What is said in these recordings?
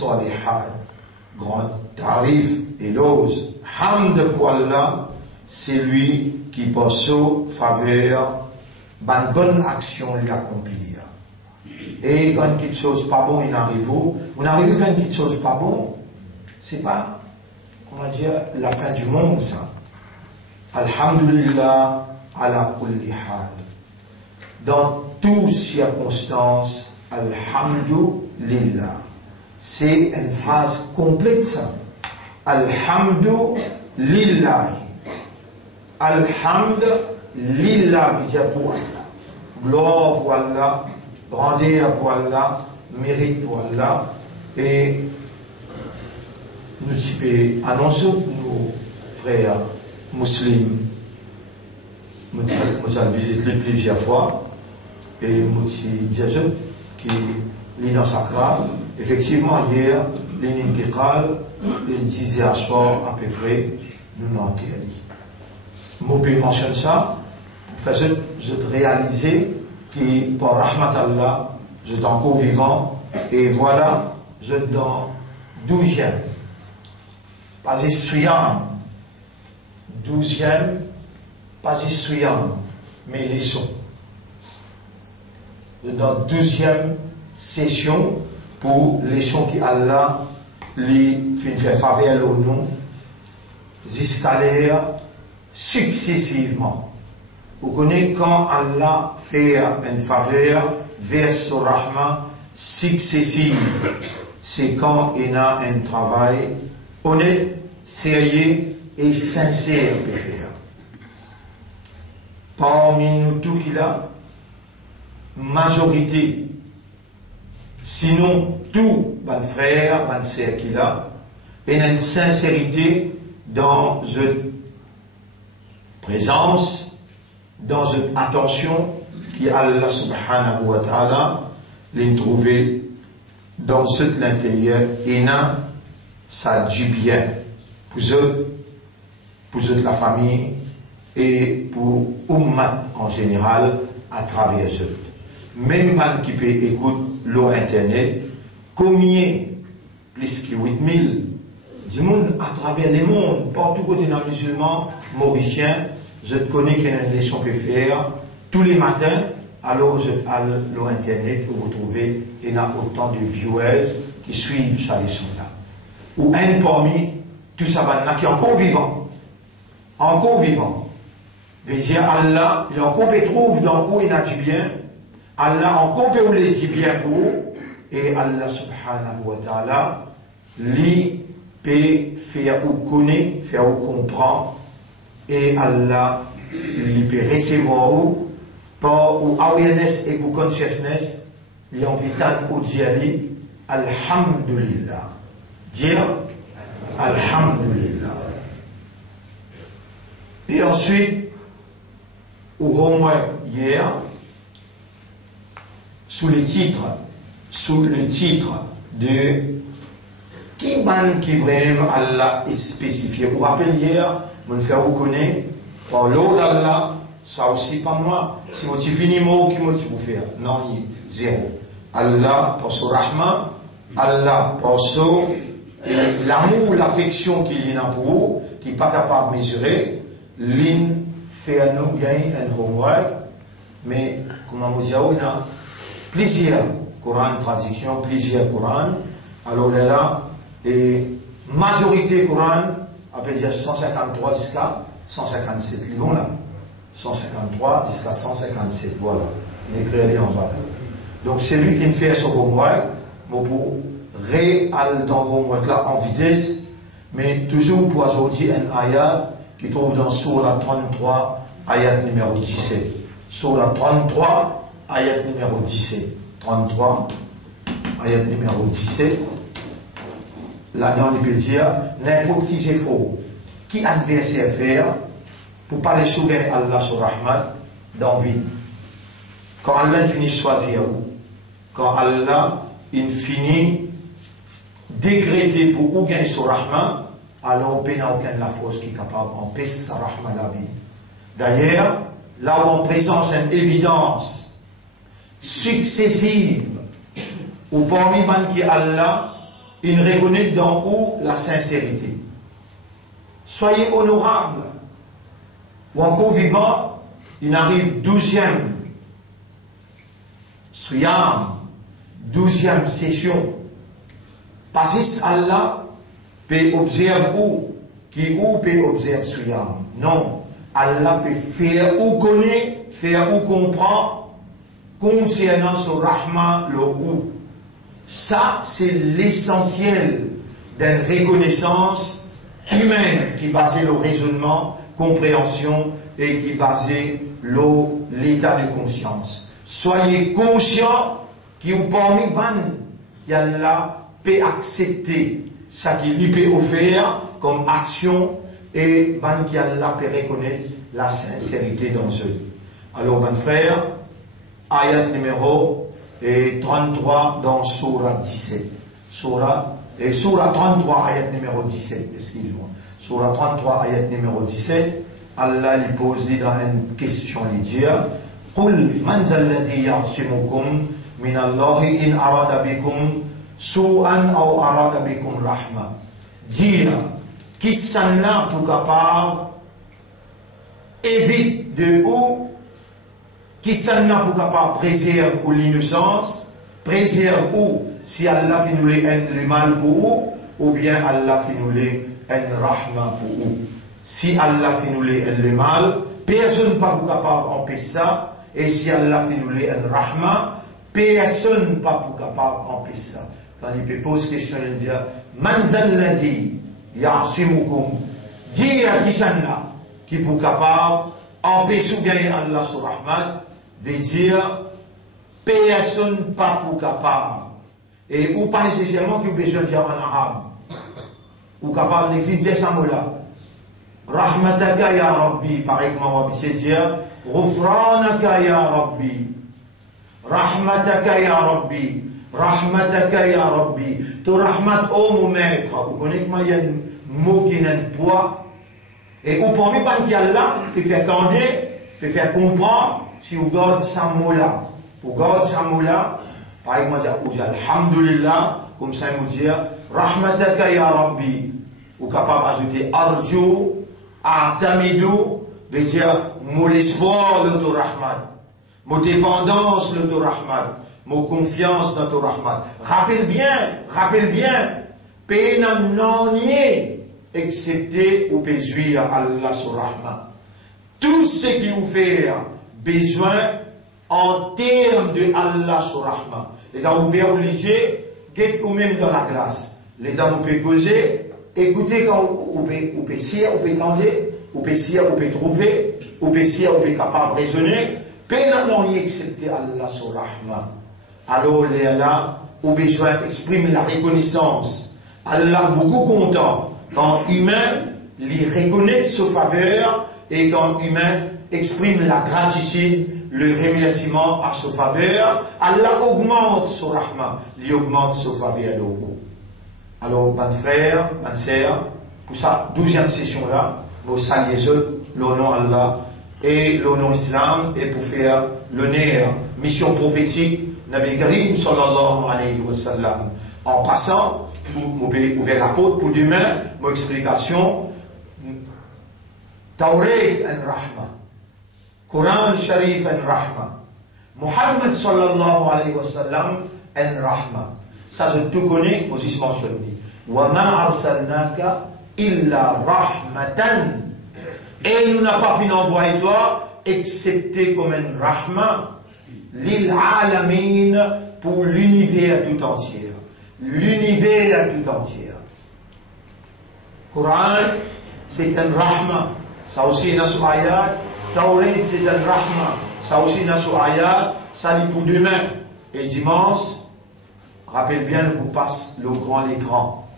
salihat. Grand tarif, éloge, hamd pour Allah, c'est lui qui passe faveur, une bonne action lui accomplir. Et quand quelque chose pas bon, il arrive, on arrive à faire quelque chose pas bon, c'est pas, comment dire, la fin du monde, ça. Alhamdulillah, ala kulli hal. Dans toutes circonstances, alhamdulillah. C'est une phrase complète, ça. Alhamdulillah. Alhamdulillah, pour Allah. Gloire pour Allah, grandeur pour Allah, mérite pour Allah. Et nous annonçons, nos frères musulmans, nous avons visité plusieurs fois, et nous disons qui lit dans sa crâne. Effectivement, hier, l'inintiqal, il disait à soir à peu près, nous n'en dit. Moi, je mentionne ça, pour faire je réaliser que, par rahmat Allah, je suis encore vivant, et voilà, je suis dans 12e. Pas essuyant, 12e, pas essuyant, mais leçon. Je suis dans 12e session, pour les gens qui Allah lui fait faveur au nom, escalaires successivement. Vous connaissez quand Allah fait une faveur vers son rahman successive. C'est quand il a un travail honnête, sérieux et sincère à faire. Parmi nous tous qu'il a, majorité, sinon, tout, mon frère, mon sœur qu'il a, et une sincérité dans une présence, dans une attention qui Allah subhanahu wa ta'ala l'a trouvé dans cet l'intérieur et ça dit bien pour eux, la famille et pour Ummat en général à travers eux. Même pas qui peut écouter l'internet, combien plus que 8000 du monde à travers le monde, partout côté d'un musulman, mauricien, je te connais qu'il y a une leçon que faire tous les matins, alors je allé l'internet pour vous trouver, il y a autant de viewers qui suivent sa leçon là. Ou un parmi tout ça va qui est encore vivant. Encore vivant. Veut dire Allah, il encore peut trouver dans où il a dit bien. Allah encore peut le dire bien pour vous. Et Allah subhanahu wa ta'ala, lui peut faire ou connaître, faire ou comprendre. Et Allah, lui peut recevoir ou par ou awareness et ou consciousness, lui invitant ou dire Alhamdulillah. Dire Alhamdulillah. Et ensuite, au homework hier, sous le titre de qui vraiment Allah est spécifié. Vous vous rappelez hier, mon frère vous connaît, par l'eau d'Allah, ça aussi pas moi. Si vous fini mot, qui m'a dit vous faire? Non, zéro. Allah pour son rahman, Allah pour son l'amour, l'affection qu'il y a pour vous, qui n'est pas capable de mesurer, l'in fait nous gagner un homework, mais comme on dit, il y a plusieurs Coran, traduction, plusieurs Coran, alors là, et majorité Coran, on peut dire 153 jusqu'à 157, les bons là, 153 jusqu'à 157, voilà, il est écrit en bas. Donc c'est lui qui me fait son homework, mais pour réal dans le homework là en vitesse, mais toujours pour ajouter un ayat qui trouve dans Surah 33, ayat numéro 17. Surah 33, ayat numéro 17. 33, ayat numéro 17. Là-dedans, il peut dire, n'importe qui c'est faux, qui adversaire faire pour parler sur Allah sur Rahman dans la vie. Quand Allah finit de choisir, quand Allah il finit décréter pour ou gagner sur Rahman, alors on n'a aucune la force qui est capable d'empêcher sa Rahman la vie. D'ailleurs, là où on présente une évidence successive, ou parmi qui Allah, il reconnaît dans où la sincérité. Soyez honorables. Ou encore vivant, il arrive 12e Siyam, 12e session. Pas Allah peut observer où, qui où peut observer Siyam. Non, Allah peut faire ou connaître, faire ou comprendre concernant ce Rahman le où. Ça, c'est l'essentiel d'une reconnaissance humaine qui basait le raisonnement, compréhension et qui basait l'état de conscience. Soyez conscients qu'il y a parmi vous qui Allah peut accepter ce qu'il lui peut offrir comme action et ban qui Allah peut reconnaître la sincérité dans eux. Alors, mon frère, ayat numéro 33 dans Surah 17. Surah 33, ayat numéro 17, excusez-moi. Surah 33, ayat numéro 17, Allah lui pose dans une question, il dit قُلْ مَنْ ذَا الَّذِي يَعْصِمُكُمْ مِنَ اللَّهِ إِنْ أَرَادَ بِكُمْ سُوءًا أَوْ أَرَادَ بِكُمْ رَحْمًا. Dire qui s'en a pour capable évite de où, qui s'en a pour capable préserve ou l'innocence, préserve ou si Allah fait nous le mal pour ou bien Allah fait nous le rahma pour ou. Si Allah fait nous le mal, personne n'est pas capable d'empêcher ça. Et si Allah fait nous le rahma, personne n'est pas capable d'empêcher ça. Quand il pose question, il dit Man dhalladhi ya'simukum. Dire qui s'en a, qui est capable d'empêcher de gagner Allah sur rahmat, veut dire personne n'est pas capable. Et ou pas nécessairement qu'il besoin de dire en arabe. Ou capable d'exister sans mot-là. Rahmataka ya Rabbi, par exemple, Rabbi c'est dire Ghufranaka ya Rabbi. Rahmataka ya Rabbi. Rahmataka ya Rabbi. Tu rahmat, oh mon maître. Vous connaissez comment il y a un mot qui n'a pas poids. Et ou pour moi, quand il y a là, peut faire tendre, peut faire comprendre si vous gardez ce mot-là. Vous gardez ce mot-là, par exemple, vous dites Alhamdulillah, comme ça, vous dites Rahmataka ya Rabbi. Ou capable d'ajouter Arju, Artamidou, veut dire mon espoir de ton Rahman, mon dépendance de ton Rahman, mon confiance dans ton Rahman. Rappelle bien, pays non nié, excepté ou besoin à Allah sur Rahman. Tout ce qui vous fait besoin en termes de Allah sur Rahman. Les temps vous verrez au lycée, guette ou même dans la classe. Les temps vous pouvez causer. Écoutez quand vous pouvez scier, vous pouvez tendre, vous pouvez scier, vous pouvez trouver, vous pouvez scier, vous pouvez capable de raisonner. Pénalement y accepter Allah sur Rahman. Alors là, vous besoin d'exprimer la reconnaissance. Allah beaucoup content quand humain lui reconnaît sa faveur et quand humain exprime la gratitude, le remerciement à sa faveur. Allah augmente son Rahman, lui augmente sa faveur. Alors, mon frère, ma sœur, pour sa 12e session-là, nous saluons l'honneur Allah et l'honneur Islam et pour faire l'honneur, mission prophétique, Nabi Karim sallallahu alayhi wa sallam. En passant, pour ouvrir la porte pour demain, mon explication, Tawrat en Rahma, Coran Sharif en Rahma, Muhammad sallallahu alayhi wa sallam en Rahma. Ça, je tout connais, moi aussi, je mentionne. وَمَا أَرْسَلْنَاكَ إِلَّا رَحْمَةً. Et nous n'avons pas fini d'envoyer toi, excepté comme un rahma, lil alamin, pour l'univers tout entier. L'univers tout entier. Coran, c'est un rahma. Ça aussi, dans ce ayat. Tawrat, c'est un rahma. Ça aussi, dans ce ayat. Ça dit pour demain. Et dimanche, rappelle bien que vous passe le grand l'écran.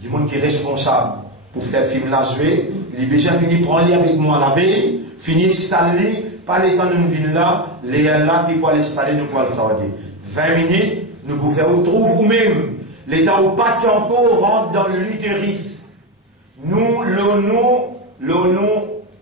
Du monde qui est responsable pour faire film là jouer, il est déjà fini prendre avec moi la veille, fini installer, pas les temps de nous venir là, les là qui pour l'installer, nous pouvons le tarder. 20 minutes, nous pouvons faire retrouver vous-même. Les temps où pas encore rentre dans l'utérus. Nous, l'ONU,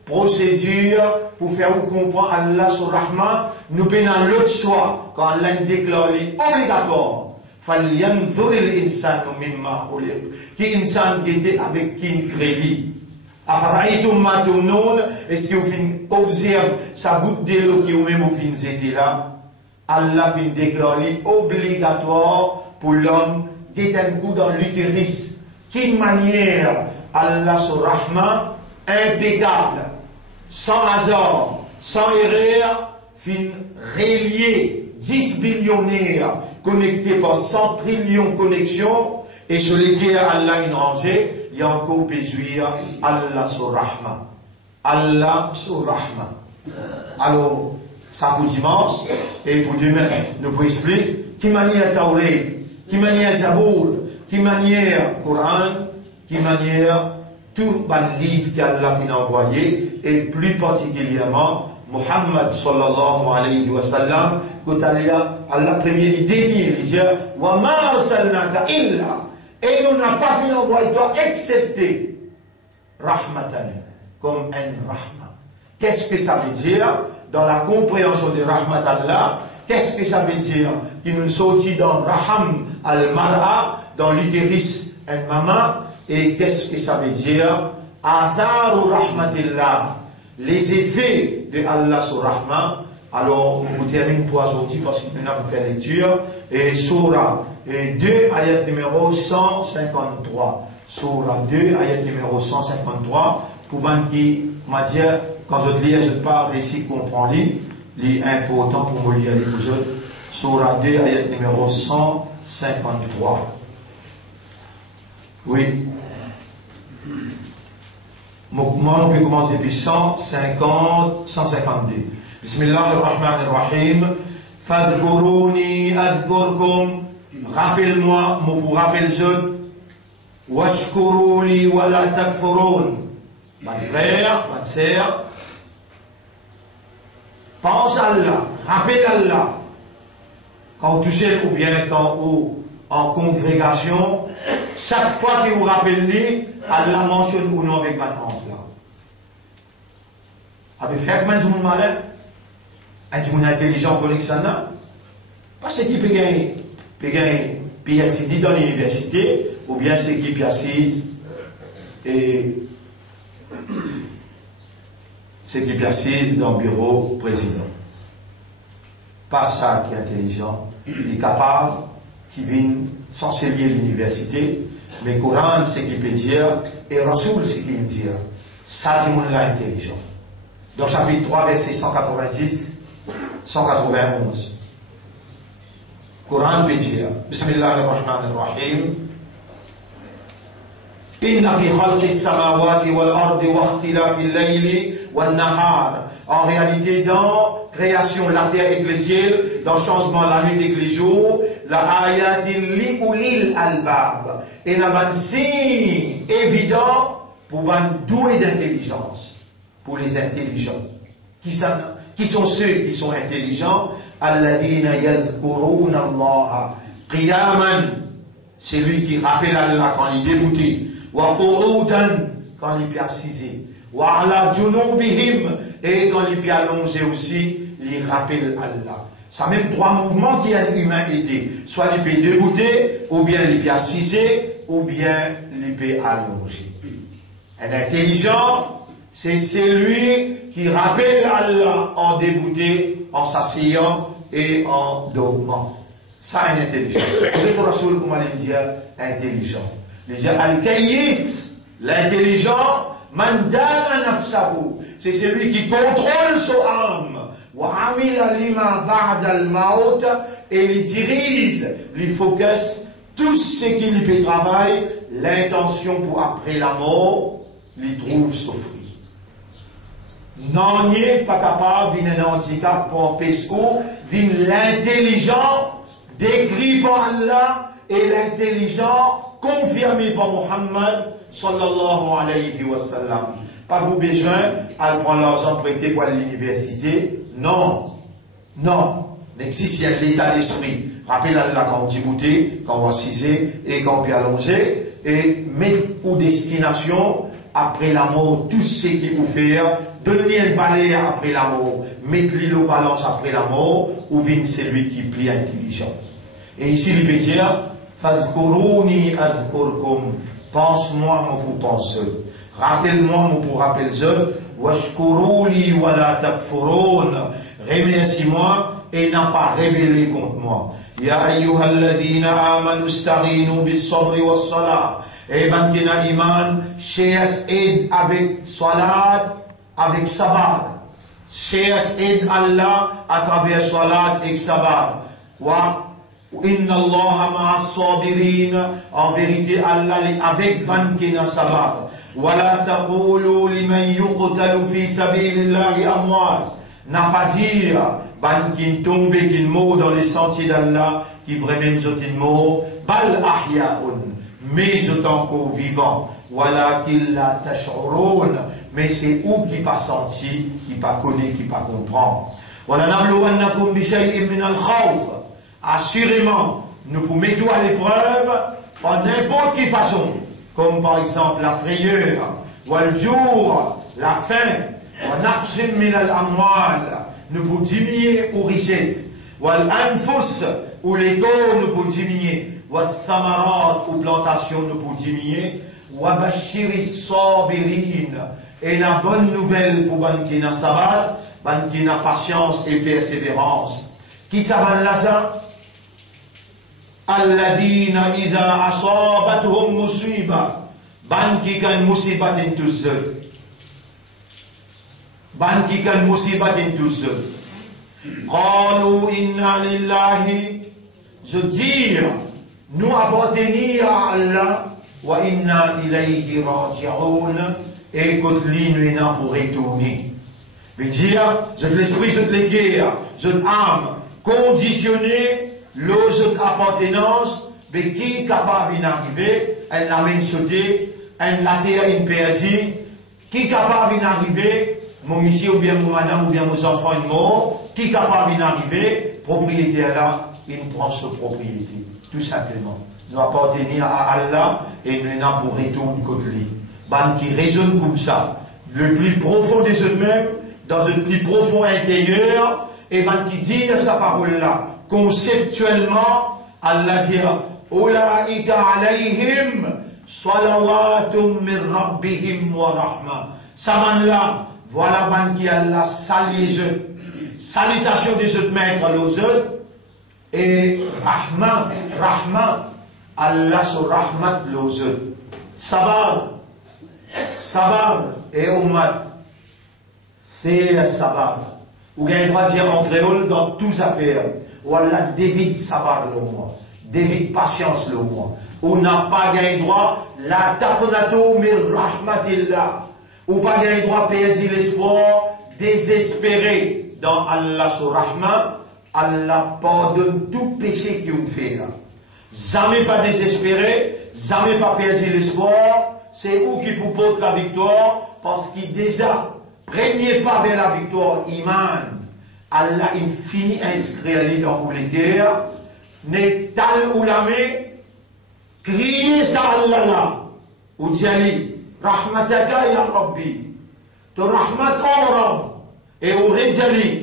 procédure pour faire vous comprendre Allah sur Rahman, nous prenons l'autre choix quand Allah déclare obligatoire. فَلْيَنْظُرِ الْإِنسَانُ مِمَّا خُلِقَ. Qui insan qui était avec qui créé. أَفَرَأَيْتُمْ مَا تُمْنُونَ. Et si vous observez sa goutte de l'eau qui ou même au fin c'était là, Allah fin déclare obligatoire pour l'homme d'être un coup dans l'utérus. Quelle manière Allah sur Rahman impeccable, sans hasard, sans erreur, fin relier 10 billionnaires connectés par 100 trillions de connexions, et sur lesquels Allah une rangée, il y a encore besoin Allah sur Rahman. Allah sur Rahman. Alors, ça pour dimanche, et pour demain, nous pouvons expliquer qui manière Tauret, qui manière Zabour, qui manière Coran, qui manière tout le livre qu'Allah a envoyé, et plus particulièrement Muhammad sallallahu alayhi wa sallam, quand Allah premier dernier, il dit wa ma arsalnaka illa, et nous n'a pas fait envoyer toi excepté rahmatan, comme un rahma. Qu'est-ce que ça veut dire dans la compréhension de rahmat Allah? Qu'est-ce que ça veut dire qu'il nous sortit dans raham al-mar'a, dans l'utérus al-mama? Et qu'est-ce que ça veut dire atharu rahmatillah, les effets de Allah sur Rahman? Alors, on vous termine pour aujourd'hui parce que nous avons fait lecture. Et Surah 2, ayat numéro 153. Surah 2, ayat numéro 153. Pour moi qui m'a dit, quand je lis, je ne pas réussir à comprendre, c'est important pour me lire les choses. Surah 2, ayat numéro 153. Oui. Moi, on peut commencer depuis 150, 152. Bismillahirrahmanirrahim. Fadhkuruni adhkurkum. Rappelle-moi, moi vous rappelle-je. Washkuruni wa la takfurun. Mon frère, ma sœur, pense à Allah, rappelle Allah. Quand tu sais ou bien quand ou en congrégation, chaque fois que vous rappelez, Allah mentionne ou non avec ma tante là. Avec frère, comment est-ce que vous malin? Est-ce que vous êtes intelligent pour ça là? Parce qu'il peut gagner PhD dans l'université, ou bien c'est qui assise et c'est qui assise dans le bureau président. Pas ça qui est intelligent. Il est capable, s'il vient censé lier l'université, mais Coran, c'est qui peut dire, et Rasoul, c'est qui peut dire. Ça, c'est mon là intelligent. Dans chapitre 3, verset 190, 191. Coran peut dire, Bismillahirrahmanirrahim. Inna fi khalqi samawati wal ardi wa ikhtilafi al-layli wan nahar. En réalité, dans création de la terre et le ciel, dans le changement de la nuit et le jour, la ayatin li ulil albab. Et un signe évident pour un doué d'intelligence, pour les intelligents. Qui sont ceux qui sont intelligents? Alladhina yadhkuruna Allah qiyaman, c'est lui qui rappelle Allah quand il est débouté, wa qu'udan quand il est assisé, wa ala junubihim, et quand il est allongé aussi, il rappelle Allah. Ça même trois mouvements qui a l'humanité. Soit il peut débouter, ou bien il peut assisé, ou bien il peut allonger. Un intelligent, c'est celui qui rappelle Allah en débouté, en s'asseyant et en dormant. Ça, un intelligent. Le Rasoul, comment il dit intelligent? Il dit al-Kayyis, l'intelligent, man dana nafsahu, c'est celui qui contrôle son âme. Wa amila lima ba'da al-maut, et il dirige, il focus tout ce qu'il peut travailler, l'intention pour après la mort, il trouve souffrir. Non, il n'est pas capable d'un handicap pour pesco, l'intelligent décrit par Allah et l'intelligent confirmé par Muhammad sallallahu alayhi wa sallam. Pas vous besoin à prendre l'argent prêté pour l'université. Non. Non. N'existe pas l'état d'esprit. Rappelez Allah quand on dit bouter, quand on va ciser et quand on peut allonger et mettre pour destination après la mort tout ce qu'il faut faire. Donner une valeur après la mort, mettre l'île au balance après la mort, ou vient celui qui est plus intelligent. Et ici, il peut dire, Fazkuruni azkurkum. Pense-moi, moi pour penser. Rappelle-moi, moi pour rappeler. Washkuruli wala takfurun. Remercie-moi et n'a pas rébellé contre moi. Ya ayyuhalladhina amanu sta'inu bis sabri was salat. Et ben qui n'a iman, chez aide avec salat, avec sabat. Chez aide Allah à travers salat et sabat. Wa inna Allah ma'as sabirin. En vérité, Allah est avec ban qui n'a sabat. Wala taqulu liman yuqtalu fi sabilillahi amwat. N'a pas dire ban qui tombe, qui mort dans les sentiers d'Allah, qui vraiment sont morts. Bal ahya'un. Mais je suis encore vivant. Voilà qu'il la tash'urun. Mais c'est où qui pas senti, qui pas connaît, qui pas comprend. Voilà nabluwannakum bi shay'in min al-khawf. Assurément, nous vous mettons à l'épreuve en n'importe quelle façon. Comme par exemple la frayeur, wal jour, la faim, wa naqsim min al-amwal. Nous vous diminuer aux richesses. Wal anfus, ou les corps nous vous diminuer. Wathamarat, ou plantation nous pour diminuer, wabashiri sabirin, et la bonne nouvelle pour Bankina Sabat, Bankina patience et persévérance. Qui s'abat là ça? Alladina idha asabatuhum musiba, Bankikan musibatin tous. Bankikan musibatin tous. Qalu inna lillahi, je dis, nous appartenons à Allah, wa inna ilayhi raji'un, et que nous sommes pour retourner. Veut dire, je l'esprit, je les guerre, je l'âme, conditionné, l'autre appartenance, mais qui est capable d'arriver, elle l'amène sauter, elle la terre une perdue, qui est capable d'arriver, mon monsieur ou bien mon madame ou bien mon enfant est mort, qui est capable d'arriver, propriétaire là, il prend sa propriété. Tout simplement. Nous appartenons à Allah et nous n'avons pour retour côté lui. Ban qui résonne comme ça, le plus profond de eux-mêmes, dans le plus profond intérieur, et ban qui dit sa parole-là, conceptuellement, Allah dit, Ulaika alayhim, salawatum min rabbihim wa rahma. Ça ban-là, voilà ban qui Allah salue eux. Salutation de ce maître aux autres. Et Rahman, Allah sur Rahmat l'ose. Sabar et Ummat, fait la sabar. Ou bien il doit dire en créole dans toutes affaires. Ou Allah David sabar le moi. David patience le moi. Ou n'a pas gagné droit, la taqnatu mir rahmatillah. Ou pas gagné droit, perdu l'espoir, désespéré dans Allah sur Rahman. Allah pardonne tout péché qu'ils ont fait. Jamais pas désespéré, jamais pas perdu l'espoir. C'est où qui vous porte la victoire, parce qu'il déjà, premier pas vers la victoire, Iman. Allah, il finit inscrit dans les guerres. N'est tal ou lamé, criez ça Allah là. Ou diali, Rahmataka ya Rabbi. To Rahmat Rab. Et ou Rijali.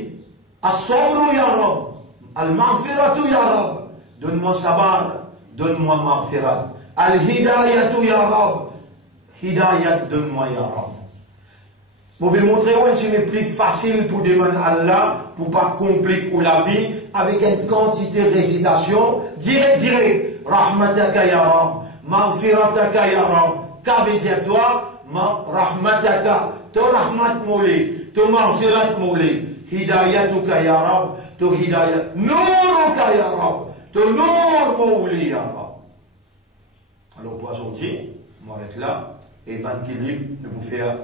As-sabru ya Rab, al-maghfiratu ya Rab, donne-moi sabar, donne-moi maghfirat. Al-hidayatu ya Rab, hidayat donne-moi ya Rab. Vous pouvez montrer où c'est plus facile pour demander à Allah, pour pas compliquer la vie, avec une quantité de récitation, direct, rahmataka ya Rab, maghfirataka ya Rab, qu'avez-vous toi, rahmataka, to rahmat moulé, to maghfirat moulé. Hidayatuka ya Rab, to hidayat, nuruka ya Rab, to nur mouli ya Rab. Alors, pour aujourd'hui, on m'arrête là, et Ban Kilib, nous vous faire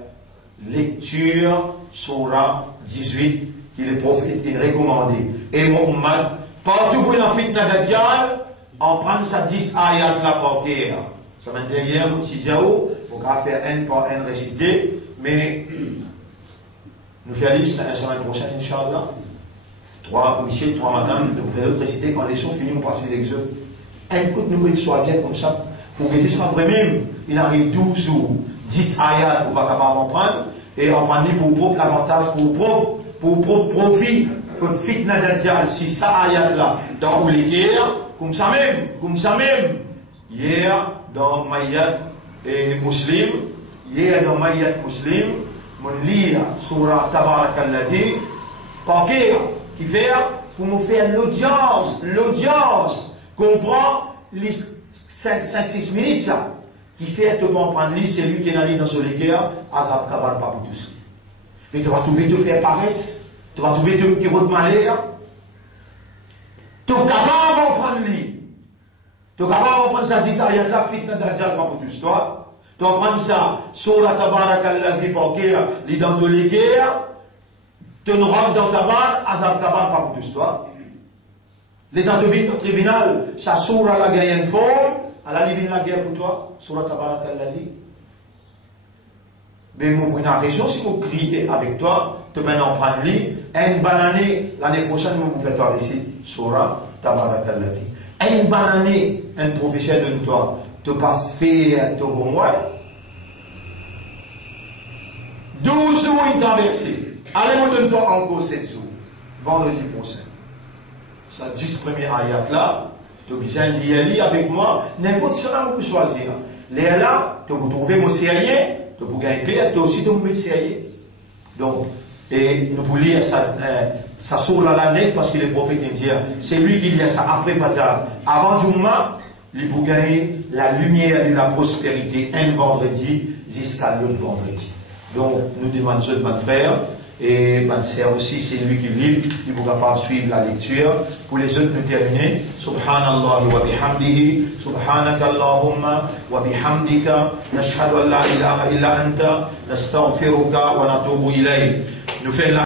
lecture, Surah 18, qui les prophètes ont recommandé. Et Muhammad, partout où il a fitna d'Adjal, on prend sa 10 ayat la par terre. Ça m'a dit hier, mon Sidiaou, on va faire un par un récité, mais nous faisons la liste la semaine prochaine, Inch'Allah. 3 messieurs, 3 madames, nous faisons d'autres réciter quand les choses finissent, nous passons l'exode. Un coup de nous choisir comme ça, pour que ce soit vraiment, il arrive 12 ou 10 ayats pour ne pas capable en prendre, et en prendre pour propre l'avantage, pour propre profit, pour fitna d'Adjal, si ça ayat là, dans les guerres, comme ça même. Hier, dans Maïat et Muslim, mon lire surah Tabarakalladhi, qui fait pour me faire l'audience, comprend les 5-6 minutes, ça, qui fait te comprendre, c'est lui qui est allé dans ce cœur, Azab Kabar pas pour tous. Mais tu vas trouver te faire paresse, tu vas trouver te votre malheur, tu es capable de prendre lui. Tu es capable de prendre ça, dit ça, il y a de la fitna d'Adjal pas pour tous, toi. Tu vas prendre ça, surah Tabarakalladhi, li dans tous les cœurs, tu nous rentres dans ta barre, Azab Kabar pas pour tous, toi. Les temps de vie au tribunal, ça surah la guerre en forme, à la limite la guerre pour toi, surah Tabarakalladhi. Mais mon région, si vous criez avec toi, tu peux en prendre lui, une bonne année, l'année prochaine, vous faites toi ici, surah Tabarakalladhi. Une bonne année, un professeur de toi, tu pas fait ton homework. 12 jours, il traversé. Allez, moi, donne-toi encore 7 jours. Vendredi prochain. Ça 10 premiers ayats là, tu as besoin de lire avec moi. N'importe qui sera beaucoup choisir. Lire là, tu peux trouver mon sérieux, tu peux gagner paix, tu aussi tu peux mettre sérieux. Donc, et nous pouvons lire ça sur l'année parce que le prophète dit, c'est lui qui lit ça après Fatiha. Avant Jumma, il peut gagner la lumière de la prospérité un vendredi jusqu'à l'autre vendredi. Donc, nous demandons de mon frère. Et ma sœur aussi, c'est lui qui lit, il ne pourra pas suivre la lecture. Pour les autres, nous terminer. Subhanallah wa bihamdihi, subhanaka Allahumma wa bihamdika, nashhadu an la ilaha illa anta, nastaghfiruka wa natubu ilayk. Nous faisons la